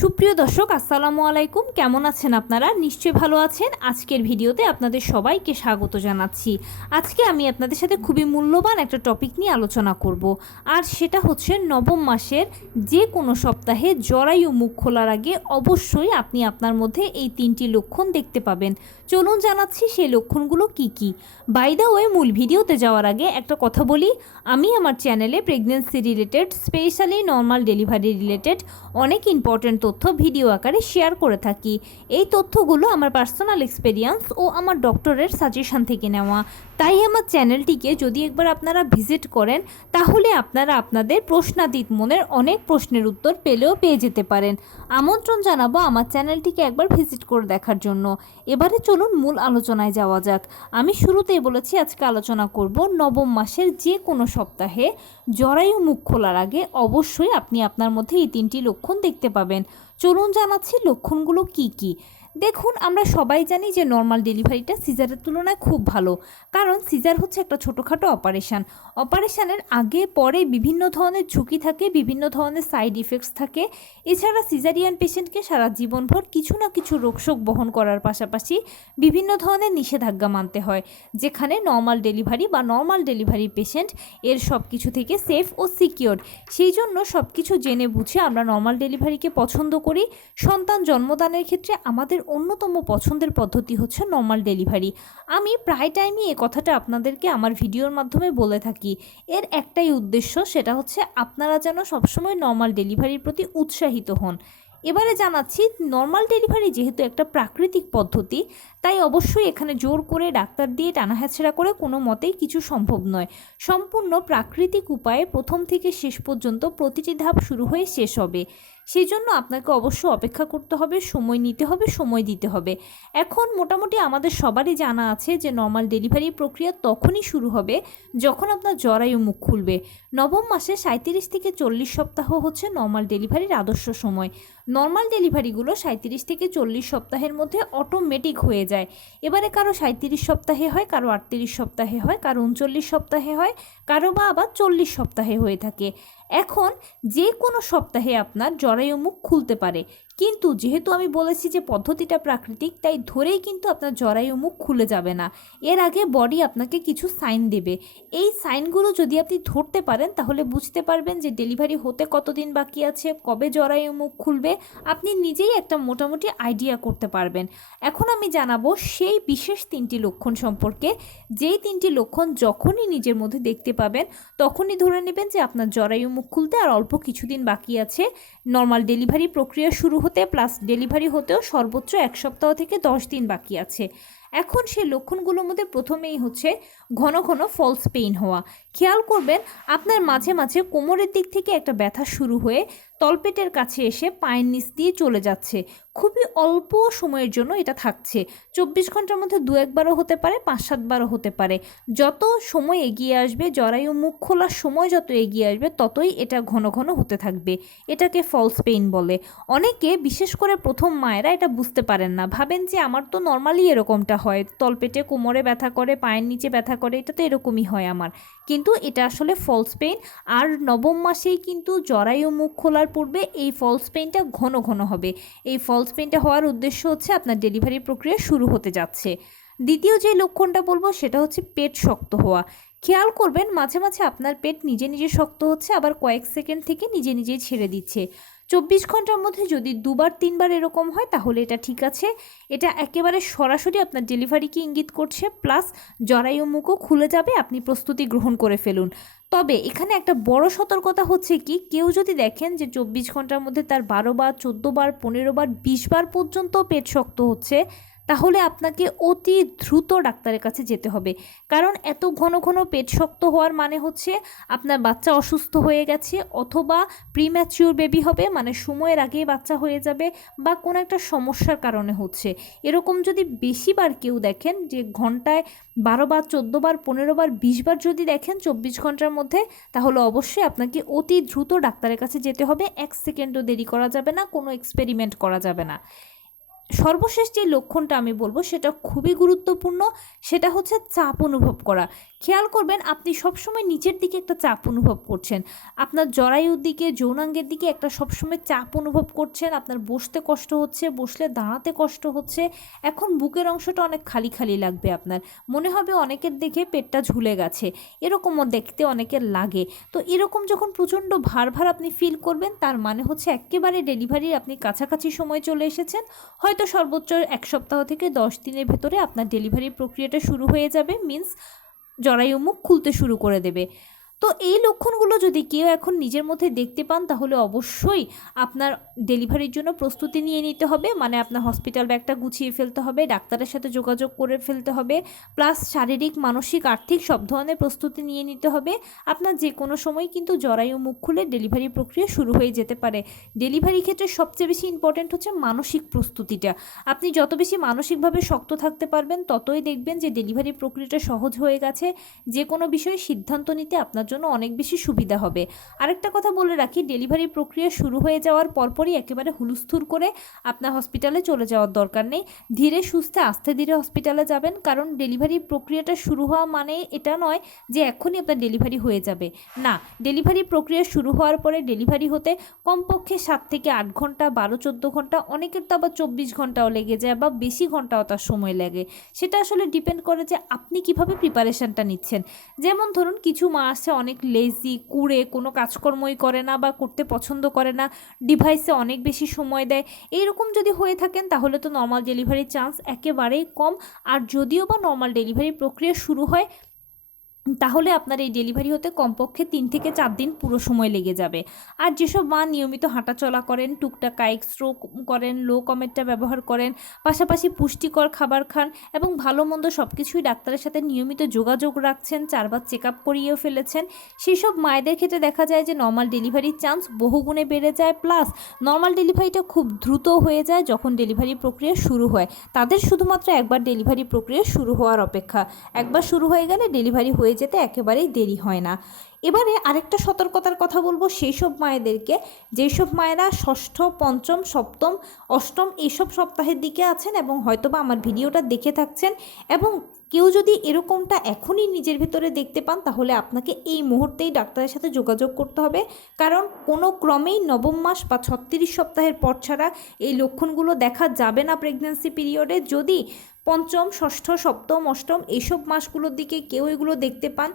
সুপ্রিয় দর্শক, আসসালামু আলাইকুম। কেমন আছেন আপনারা? নিশ্চয়ই ভালো আছেন। আজকের ভিডিওতে আপনাদের সবাইকে স্বাগত জানাচ্ছি। আজকে আমি আপনাদের সাথে খুবই মূল্যবান একটা টপিক নিয়ে আলোচনা করব। আর সেটা হচ্ছে নবম মাসের যে কোনো সপ্তাহে জরায়ু মুখ খোলার আগে অবশ্যই আপনি আপনার মধ্যে এই তিনটি লক্ষণ দেখতে পাবেন। চলুন জানাচ্ছি সেই লক্ষণগুলো কি কি। বাই দ্য ওয়ে মূল ভিডিওতে যাওয়ার আগে একটা কথা বলি। আমি আমার চ্যানেলে pregnancy related specially normal delivery related অনেক ইম্পর্ট্যান্ট তথ্য ভিডিও আকারে শেয়ার করে থাকি। এই তথ্যগুলো আমার পার্সোনাল এক্সপেরিয়েন্স ও আমার ডক্টরের সাজেশন থেকে নেওয়া। তাই আমার চ্যানেলটিকে যদি একবার আপনারা ভিজিট করেন, তাহলে আপনারা আপনাদের প্রশ্নাতীত মনের অনেক প্রশ্নের উত্তর পেলেও পেয়ে যেতে পারেন। আমন্ত্রণ জানাব আমার চ্যানেলটিকে একবার ভিজিট করে দেখার জন্য। এবারে চলুন মূল আলোচনায় যাওয়া যাক। আমি শুরুতেই বলেছি, আজকে আলোচনা করব নবম মাসের যে কোনো সপ্তাহে জরায়ু মুখ খোলার আগে অবশ্যই আপনি আপনার মধ্যে এই তিনটি লক্ষণ দেখতে পাবেন। চলুন জানাচ্ছি লক্ষণগুলো কি কি। দেখুন, আমরা সবাই জানি যে নর্মাল ডেলিভারিটা সিজারের তুলনায় খুব ভালো। কারণ সিজার হচ্ছে একটা ছোটোখাটো অপারেশান অপারেশানের আগে, পরে বিভিন্ন ধরনের ঝুঁকি থাকে, বিভিন্ন ধরনের সাইড ইফেক্টস থাকে। এছাড়া সিজারিয়ান পেশেন্টকে সারা জীবনভর কিছু না কিছু রোগশোক বহন করার পাশাপাশি বিভিন্ন ধরনের নিষেধাজ্ঞা মানতে হয়, যেখানে নর্মাল ডেলিভারি বা নর্মাল ডেলিভারি পেশেন্ট এর সব কিছু থেকে সেফ ও সিকিওর সেই জন্য সব কিছু জেনে বুঝে আমরা নর্মাল ডেলিভারিকে পছন্দ করি। সন্তান জন্মদানের ক্ষেত্রে আমাদের অন্যতম পছন্দের পদ্ধতি হচ্ছে নর্মাল ডেলিভারি আমি প্রায় টাইমই এ কথাটা আপনাদেরকে আমার ভিডিওর মাধ্যমে বলে থাকি। এর একটাই উদ্দেশ্য সেটা হচ্ছে আপনারা যেন সবসময় নর্মাল ডেলিভারির প্রতি উৎসাহিত হন। এবারে জানাচ্ছি নর্মাল ডেলিভারি যেহেতু একটা প্রাকৃতিক পদ্ধতি, তাই অবশ্যই এখানে জোর করে ডাক্তার দিয়ে টানাহেঁচড়া করে কোনো মতেই কিছু সম্ভব নয়। সম্পূর্ণ প্রাকৃতিক উপায়ে প্রথম থেকে শেষ পর্যন্ত প্রতিটি ধাপ শুরু হয়ে শেষ হবে। সেই জন্য আপনাকে অবশ্য অপেক্ষা করতে হবে, সময় নিতে হবে, সময় দিতে হবে। এখন মোটামুটি আমাদের সবারই জানা আছে যে নর্মাল ডেলিভারি প্রক্রিয়া তখনই শুরু হবে যখন আপনার জরায়ু মুখ খুলবে। নবম মাসে সাঁত্রিশ থেকে চল্লিশ সপ্তাহ হচ্ছে নর্মাল ডেলিভারির আদর্শ সময়। নর্মাল ডেলিভারিগুলো সাঁত্রিশ থেকে চল্লিশ সপ্তাহের মধ্যে অটোমেটিক হয়ে যায়। এবারে কারও সাঁত্রিশ সপ্তাহে হয়, কারও আটত্রিশ সপ্তাহে হয়, কারও উনচল্লিশ সপ্তাহে হয়, কারও বা আবার চল্লিশ সপ্তাহে হয়ে থাকে। এখন যে কোনো সপ্তাহে আপনার জরায়ু মুখ খুলতে পারে। কিন্তু যেহেতু আমি বলেছি যে পদ্ধতিটা প্রাকৃতিক, তাই ধরেই কিন্তু আপনার জরায়ু মুখ খুলে যাবে না। এর আগে বডি আপনাকে কিছু সাইন দেবে। এই সাইনগুলো যদি আপনি ধরতে পারেন, তাহলে বুঝতে পারবেন যে ডেলিভারি হতে কতদিন বাকি আছে, কবে জরায়ু মুখ খুলবে, আপনি নিজেই একটা মোটামুটি আইডিয়া করতে পারবেন। এখন আমি জানাব সেই বিশেষ তিনটি লক্ষণ সম্পর্কে। যেই তিনটি লক্ষণ যখনই নিজের মধ্যে দেখতে পাবেন, তখনই ধরে নেবেন যে আপনার জরায়ু মুখ খুলতে আর অল্প কিছুদিন বাকি আছে। নর্মাল ডেলিভারি প্রক্রিয়া শুরু হতে প্লাস ডেলিভারি হতেও সর্বোচ্চ এক সপ্তাহ থেকে দশ দিন বাকি আছে। এখন সে লক্ষণগুলোর মধ্যে প্রথমেই হচ্ছে ঘন ঘন ফলস পেইন হওয়া। খেয়াল করবেন, আপনার মাঝে মাঝে কোমরের দিক থেকে একটা ব্যথা শুরু হয়ে তলপেটের কাছে এসে পায়ের নিচ দিয়ে চলে যাচ্ছে। খুবই অল্প সময়ের জন্য এটা থাকছে। চব্বিশ ঘণ্টার মধ্যে দু একবারও হতে পারে, পাঁচ সাতবারও হতে পারে। যত সময় এগিয়ে আসবে, জরায়ু মুখ খোলার সময় যত এগিয়ে আসবে, ততই এটা ঘন ঘন হতে থাকবে। এটাকে ফলস পেইন বলে। অনেকে, বিশেষ করে প্রথম মায়েরা এটা বুঝতে পারেন না। ভাবেন যে, আমার তো নর্মালি এরকমটা হয়। তলপেটে কোমরে ব্যথা করে, পায়ের নিচে ব্যথা করে। এটা তো এরকমই হয় আমার। কিন্তু এটা আসলে ফলস পেইন আর নবম মাসেই কিন্তু জরায়ু মুখ খোলার পূর্বে এই ফলস পেইনটা ঘন ঘন হবে। এই ফলস পেইনটা হওয়ার উদ্দেশ্য হচ্ছে আপনার ডেলিভারি প্রক্রিয়া শুরু হতে যাচ্ছে। দ্বিতীয় যে লক্ষণটা বলব সেটা হচ্ছে পেট শক্ত হওয়া। খেয়াল করবেন মাঝে মাঝে আপনার পেট নিজে নিজে শক্ত হচ্ছে, আবার কয়েক সেকেন্ড থেকে নিজে নিজেই ছেড়ে দিচ্ছে। চব্বিশ ঘণ্টার মধ্যে যদি দুবার, তিনবার এরকম হয়, তাহলে এটা ঠিক আছে। এটা একেবারে সরাসরি আপনার ডেলিভারিকে ইঙ্গিত করছে, প্লাস জরায়ু মুখও খুলে যাবে, আপনি প্রস্তুতি গ্রহণ করে ফেলুন। তবে এখানে একটা বড় সতর্কতা হচ্ছে কি, কেউ যদি দেখেন যে চব্বিশ ঘণ্টার মধ্যে তার বারো বার, চোদ্দ বার, পনেরো বার, বিশ বার পর্যন্ত পেট শক্ত হচ্ছে তাহলে আপনাকে অতি দ্রুত ডাক্তারের কাছে যেতে হবে। কারণ এত ঘন ঘন পেট শক্ত হওয়ার মানে হচ্ছে আপনার বাচ্চা অসুস্থ হয়ে গেছে অথবা প্রিম্যাচিওর বেবি হবে মানে সময়ের আগেই বাচ্চা হয়ে যাবে বা কোনো একটা সমস্যার কারণে হচ্ছে। এরকম যদি বেশিবার কেউ দেখেন যে ঘন্টায় বারো বার, চোদ্দ বার, পনেরো বার, বিশ বার যদি দেখেন চব্বিশ ঘণ্টার মধ্যে, তাহলে অবশ্যই আপনাকে অতি দ্রুত ডাক্তারের কাছে যেতে হবে। এক সেকেন্ডও দেরি করা যাবে না, কোনো এক্সপেরিমেন্ট করা যাবে না। সর্বশেষ যে লক্ষণটা আমি বলব, সেটা খুবই গুরুত্বপূর্ণ, সেটা হচ্ছে চাপ অনুভব করা। খেয়াল করবেন, আপনি সবসময় নিচের দিকে একটা চাপ অনুভব করছেন। আপনার জরায়ুর দিকে, যৌনাঙ্গের দিকে একটা সবসময় চাপ অনুভব করছেন, আপনার বসতে কষ্ট হচ্ছে, বসলে দাঁড়াতে কষ্ট হচ্ছে, এখন বুকের অংশটা অনেক খালি খালি লাগবে আপনার। মনে হবে অনেকের দেখে পেটটা ঝুলে গেছে, এরকমও দেখতে অনেকের লাগে। তো এরকম যখন প্রচণ্ড ভার ভার আপনি ফিল করবেন, তার মানে হচ্ছে একেবারে ডেলিভারির আপনি কাছাকাছি সময় চলে এসেছেন। হয়তো সর্বোচ্চ এক সপ্তাহ থেকে দশ দিনের ভেতরে আপনার ডেলিভারি প্রক্রিয়াটা শুরু হয়ে যাবে। মিন্স জরায়ুমুখ খুলতে শুরু করে দেবে। তো এই লক্ষণগুলো যদি কেউ এখন নিজের মধ্যে দেখতে পান, তাহলে অবশ্যই আপনার ডেলিভারির জন্য প্রস্তুতি নিয়ে নিতে হবে। মানে আপনার হসপিটাল ব্যাগটা গুছিয়ে ফেলতে হবে, ডাক্তারের সাথে যোগাযোগ করে ফেলতে হবে, প্লাস শারীরিক, মানসিক, আর্থিক সব ধরনের প্রস্তুতি নিয়ে নিতে হবে। আপনার যে কোনো সময় কিন্তু জরায়ু মুখ খুলে ডেলিভারি প্রক্রিয়া শুরু হয়ে যেতে পারে। ডেলিভারি ক্ষেত্রে সবচেয়ে বেশি ইম্পর্ট্যান্ট হচ্ছে মানসিক প্রস্তুতিটা। আপনি যত বেশি মানসিকভাবে শক্ত থাকতে পারবেন, ততই দেখবেন যে ডেলিভারি প্রক্রিয়াটা সহজ হয়ে গেছে। যে কোনো বিষয়ে সিদ্ধান্ত নিতে আপনার জন্য অনেক বেশি সুবিধা হবে। আরেকটা কথা বলে রাখি ডেলিভারি প্রক্রিয়া শুরু হয়ে যাওয়ার পরপরই একেবারে হুলুস্থুর করে আপনার হসপিটালে চলে যাওয়ার দরকার নেই। ধীরে সুস্থে আস্তে ধীরে হসপিটালে যাবেন, কারণ ডেলিভারি প্রক্রিয়াটা শুরু হওয়া মানে এটা নয় যে এখনই আপনার ডেলিভারি হয়ে যাবে। না ডেলিভারি প্রক্রিয়া শুরু হওয়ার পরে ডেলিভারি হতে কমপক্ষে সাত থেকে আট ঘণ্টা, বারো, চোদ্দ ঘণ্টা, অনেকের তো আবার চব্বিশ ঘন্টাও লেগে যায় বা বেশি ঘন্টাও তার সময় লাগে। সেটা আসলে ডিপেন্ড করে যে আপনি কীভাবে প্রিপারেশনটা নিচ্ছেন। যেমন ধরুন, কিছু মা আছে অনেক লেজি কুড়ে, কোনো কাজকর্মই করে না বা করতে পছন্দ করে না ডিভাইসে অনেক বেশি সময় দেয়। এইরকম যদি হয়ে থাকেন, তাহলে তো নর্মাল ডেলিভারির চান্স একেবারেই কম। আর যদিও বা নর্মাল ডেলিভারি প্রক্রিয়া শুরু হয় তাহলে আপনার এই ডেলিভারি হতে কমপক্ষে তিন থেকে চার দিন পুরো সময় লেগে যাবে। আর যেসব মা নিয়মিত হাঁটাচলা করেন, টুকটাক কাইক স্ট্রোক করেন লো কমেটটা ব্যবহার করেন, পাশাপাশি পুষ্টিকর খাবার খান এবং ভালো মন্দ সব কিছুই ডাক্তারের সাথে নিয়মিত যোগাযোগ রাখছেন, চারবার চেক আপ করিয়েও ফেলেছেন সেই সব মায়েদের ক্ষেত্রে দেখা যায় যে নর্মাল ডেলিভারির চান্স বহুগুণে বেড়ে যায়। প্লাস নর্মাল ডেলিভারিটা খুব দ্রুত হয়ে যায় যখন ডেলিভারি প্রক্রিয়া শুরু হয়। তাদের শুধুমাত্র একবার ডেলিভারি প্রক্রিয়া শুরু হওয়ার অপেক্ষা। একবার শুরু হয়ে গেলে ডেলিভারি হয়ে যেতে একেবারেই দেরি হয় না। এবারে আরেকটা সতর্কতার কথা বলব সেই সব মায়েদেরকে। যেসব মায়েরা ষষ্ঠ, পঞ্চম, সপ্তম, অষ্টম এইসব সপ্তাহের দিকে আছেন এবং হয়তোবা আমার ভিডিওটা দেখে থাকছেন এবং কেউ যদি এরকমটা এখনই নিজের ভেতরে দেখতে পান, তাহলে আপনাকে এই মুহূর্তেই ডাক্তারের সাথে যোগাযোগ করতে হবে। কারণ কোনো ক্রমেই নবম মাস বা ছত্রিশ সপ্তাহের পর ছাড়া এই লক্ষণগুলো দেখা যাবে না প্রেগনেন্সি পিরিয়ডে যদি পঞ্চম, ষষ্ঠ, সপ্তম, অষ্টম এইসব মাসগুলোর দিকে কেউ এগুলো দেখতে পান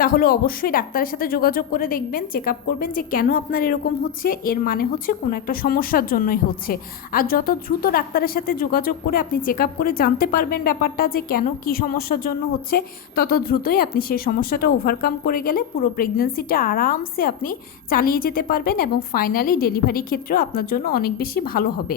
তাহলে অবশ্যই ডাক্তারের সাথে যোগাযোগ করে দেখবেন চেক আপ করবেন যে কেন আপনার এরকম হচ্ছে, এর মানে হচ্ছে কোনো একটা সমস্যার জন্যই হচ্ছে। আর যত দ্রুত ডাক্তারের সাথে যোগাযোগ করে আপনি চেক আপ করে জানতে পারবেন ব্যাপারটা যে কেন কি সমস্যার জন্য হচ্ছে, তত দ্রুতই আপনি সেই সমস্যাটা ওভারকাম করে গেলে পুরো প্রেগনেন্সিটা আরামসে আপনি চালিয়ে যেতে পারবেন এবং ফাইনালি ডেলিভারি ক্ষেত্রেও আপনার জন্য অনেক বেশি ভালো হবে।